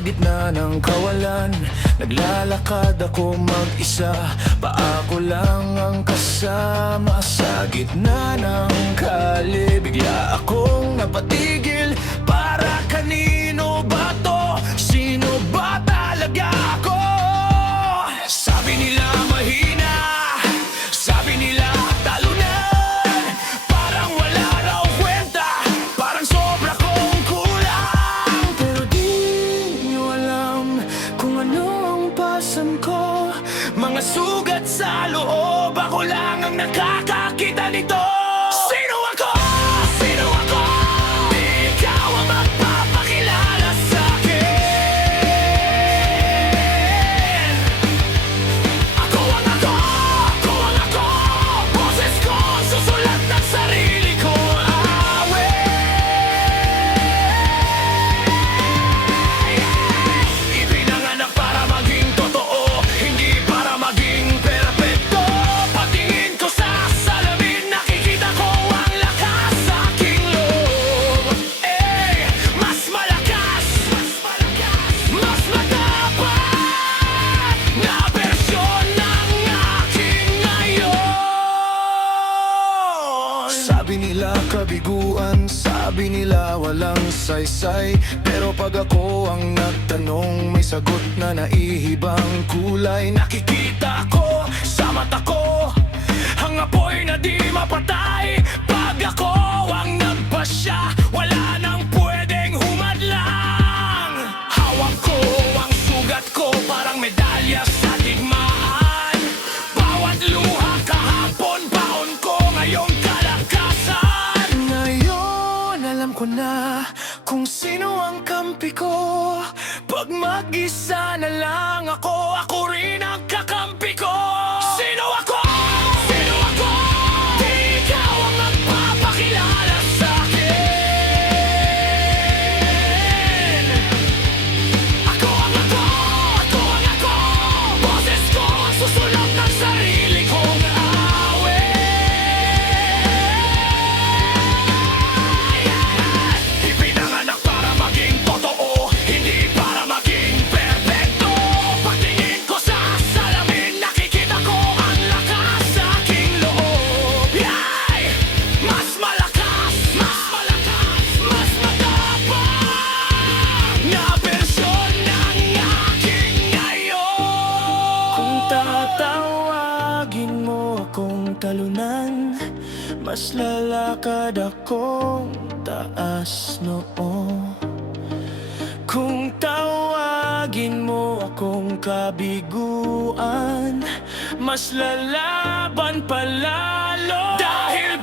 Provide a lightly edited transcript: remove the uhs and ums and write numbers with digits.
Sa gitna ng kawalan, naglalakad ako mag-isa. Paa ko lang ang kasama. Sa gitna ng kalye, bigla akong napatigil. Para kanino ba to? Sino ba talaga ako? Sabi nila mahina, sabi nila talunan. Parang wala raw kwenta, parang sobra kong kulang. Pero di nyo alam kung ano ang pasan ko. Mga sugat sa loob, ako lang ang nakakakita nito. Sino ako? Sino ako? Di ikaw ang magpapakilala sa'kin. Ako ang ako, ako ang ako. Boses ko ang susulat ng sarili kong awit. Ipinanganak para maging totoo, hindi para maging perpekto. Patingin ko sa salamin, nakikita ko ang lakas sa aking loob. Mas malakas, mas matapat na bersyon ng aking ngayon. Sabi nila kabiguan, sabi nila walang saysay. Pero pag ako ang nagtanong, may sagot na naihibang kulay. Nakikita ko sa mata ko ang apoy na di mapatay. Pag ako ang nagpasya, wala nang pwedeng humadlang. Hawak ko ang sugat ko, parang medalya sa digmaan. Bawat luha kahapon, baon ko ngayong kalakasan. Ngayon alam ko na kung sino ang kampi ko. Pag mag-isa na lang ako, ako rin ang kakampi ko. Sino ako? Sino ako? Di ikaw ang magpapakilala sa'kin. Ako ang ako, ako ang ako. Boses ko ang susulat ng sarili kong awit. Ipinanganak para maging totoo, hindi para maging perpekto. Pagtingin ko sa salamin, nakikita ko ang lakas sa aking loob. Mas malakas, mas matapang na bersyon ng aking ngayon. Kung tatawagin mo akong talunan, mas lalakad akong taas noo. Kung tawagin mo akong kabiguan, mas lalaban palalo. Dahil